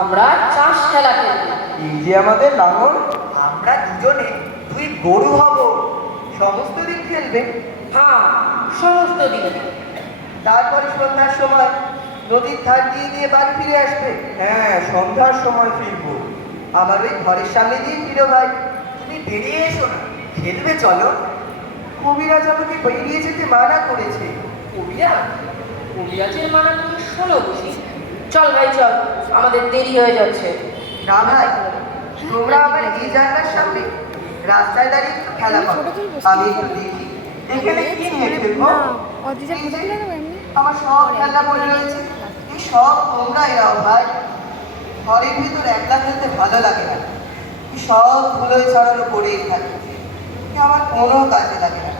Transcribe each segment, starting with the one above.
আমরা চাষ খেলা খেলব। এই যে আমাদের লাঙল। আমরা দুজনে দুই গরু হব। সমস্ত দিন খেলবে। হ্যাঁ, সমস্ত দিন। তারপরে সন্ধ্যার সময় নদীর ধার দিয়ে দিয়ে বাড়ি ফিরে আসবে। হ্যাঁ, সন্ধ্যার সময় ফিরবো। আমার ওই ঘরের সামনে দিয়ে ফিরো ভাই। তুমি বেরিয়ে এসো না, খেলবে চলো। কবিরাজ আমাকে বেরিয়ে যেতে মানা করেছে। কবিরাজ? কবিরাজের মানা তুমি শোনো বুঝি। চল ভাই চল, আমাদের দেরি হয়ে যাচ্ছে। না ভাই, তোমরা আমার এই জায়গার সামনে রাস্তায় দাঁড়িয়ে একটু খেলা করো, আমি একটু দেখি। এখানে কি নিয়ে খেলবো? আমার সব খেলনা পড়ে রয়েছে, এই সব তোমরাই নাও ভাই। ঘরের ভিতর একলা খেলতে ভালো লাগে না, এই সব ধুলোয় ছড়ানো পড়েই থাকে, আমার কোনো কাজে লাগে না।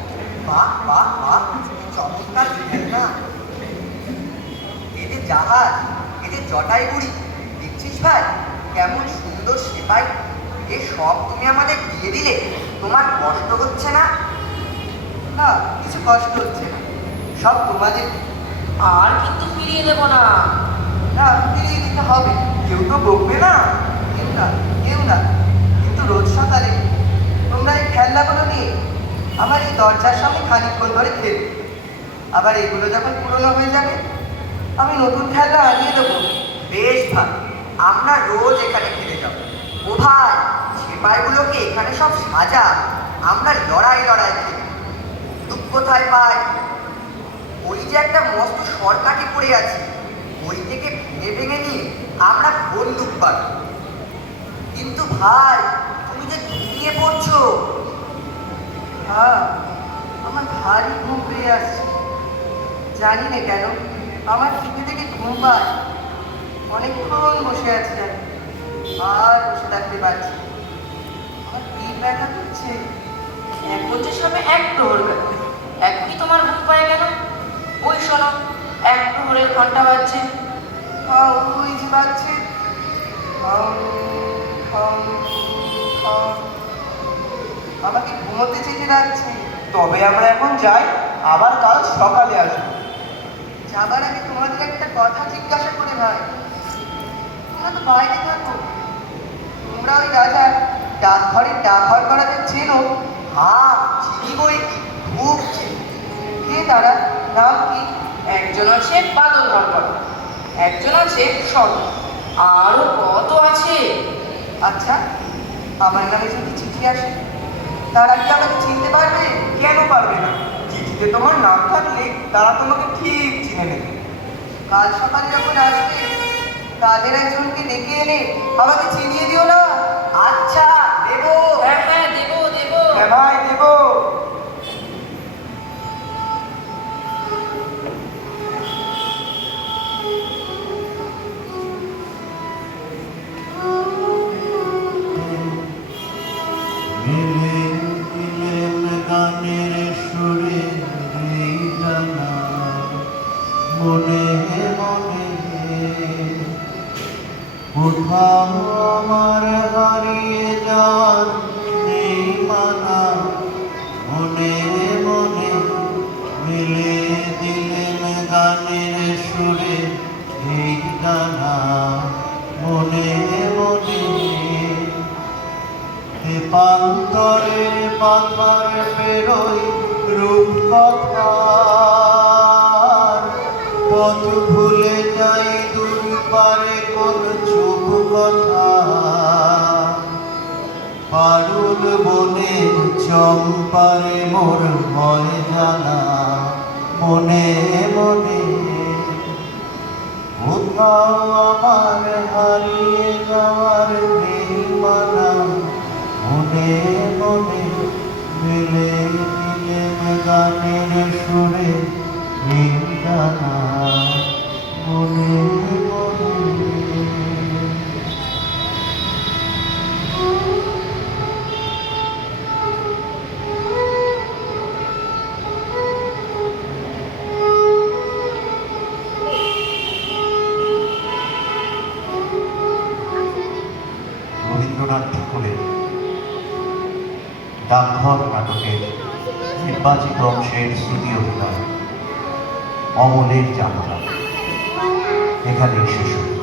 বাহ বাহ বাহ, চমৎকার খেলনা। এই যে জাহাজ, এই যে জটাই বুড়ি, দেখছিস ভাই কেমন সুন্দর সেপাই। এই সব তুমি আমাদের দিয়ে দিলে, তোমার কষ্ট হচ্ছে না? না, কিছু কষ্ট হচ্ছে না, সব তোমাদের। আর কিন্তু ফিরিয়ে দেবো না। না, ফিরিয়ে দিতে হবে, কেউ তো বকবে না। কেউ না, কেউ না। কিন্তু রোজ সকালে তোমরা এই খেলনাগুলো নিয়ে আমার এই দরজার সামনে খানিকক্ষণ ধরে খেলবে। আবার এগুলো যখন পুরনো হয়ে যাবে, আমি নতুন খেলনা আনিয়ে দেবো। বেশ ভালো, আমরা রোজ এখানে খেলে যাবো। ও ভাই, সেপাইগুলোকে এখানে সব সাজা, আমরা লড়াই লড়াই খেলি। দুঃখ কোথায় পাই? ওই যে একটা মস্ত সরকাটি পড়ে আছে, ওই থেকে ভেঙে ভেঙে নিয়ে আমরা বন্দুক পাব। কিন্তু ভাই, তুমি যে ঘুমিয়ে পড়ছো। হ্যাঁ, আমার ভারী ঘুম পেয়ে আসছে, জানি না কেন আমার চোখে থেকে ঘুম পায়। অনেকক্ষণ বসে আছি আমি, আর বসে থাকতে পারছি না। আমার পেট ব্যথা করছে। এখন যে সবে এক প্রহর গেল, এখনই তোমার ঘুম পায় কেন? ওই শোনো, এক প্রহরের ঘন্টা বাজছে। হ্যাঁ, ওই যে বাজছে। আমাকে ঘুমোতে যেতে যাচ্ছে। তবে আমরা এখন যাই, আবার কাল সকালে আসবো। যাবার আগে তোমাদের একটা কথা জিজ্ঞাসা করে ভাই, তোমরা তো বাইরে থাকো, তোমরা ওই রাজার ডাকঘরের ডাকঘর করাতে চেনো? হ্যাঁ, চিনি বই কি, খুব চিনি। কে তারা? নাম কি? একজন আছে বাদল ধরকর, একজন আছে স্বর্ণ, আরো কত আছে। আচ্ছা, আমার নামে যদি চিঠি আসে, তারা কি আমাকে চিনতে পারবে? কেন পারবে না? চিঠিতে তোমার নাম থাকলে তারা তোমাকে ঠিক চিনে নেবে। কাল সকালে যখন আসবে, তাদের একজনকে ডেকে এনে আমাকে চিনিয়ে দিও না। আচ্ছা, দেবো। হ্যাঁ হ্যাঁ, দেবো দেবো। হ্যাঁ ভাই, দেবো। গানের সুরে জানা মনে মনে কোথাও আমার হারিয়ে যাওয়ার নেই মানা। মনে মনে মিলে দিলেন গানের সুরে এই গানা মনে মনে। পান্তরে পাথার বেরোই রূপ কথার, পথ ভুলে যাই দুই পারে কোন চুপ কথা। পারুল বনে চম্পারে মোর ভয় জানা মনে মনে। কোথাও আমার হারিয়ে যাওয়ার নেই মানা। মনে মনে মিলে দিলেন গানের সুরে এই গানা মনে মনে। রবীন্দ্রনাথ ঠাকুরের ডাকঘর নাটকের নির্বাচিত অংশের শ্রুতি অভিনয় অমলের জানালা এখানেই শেষ হল।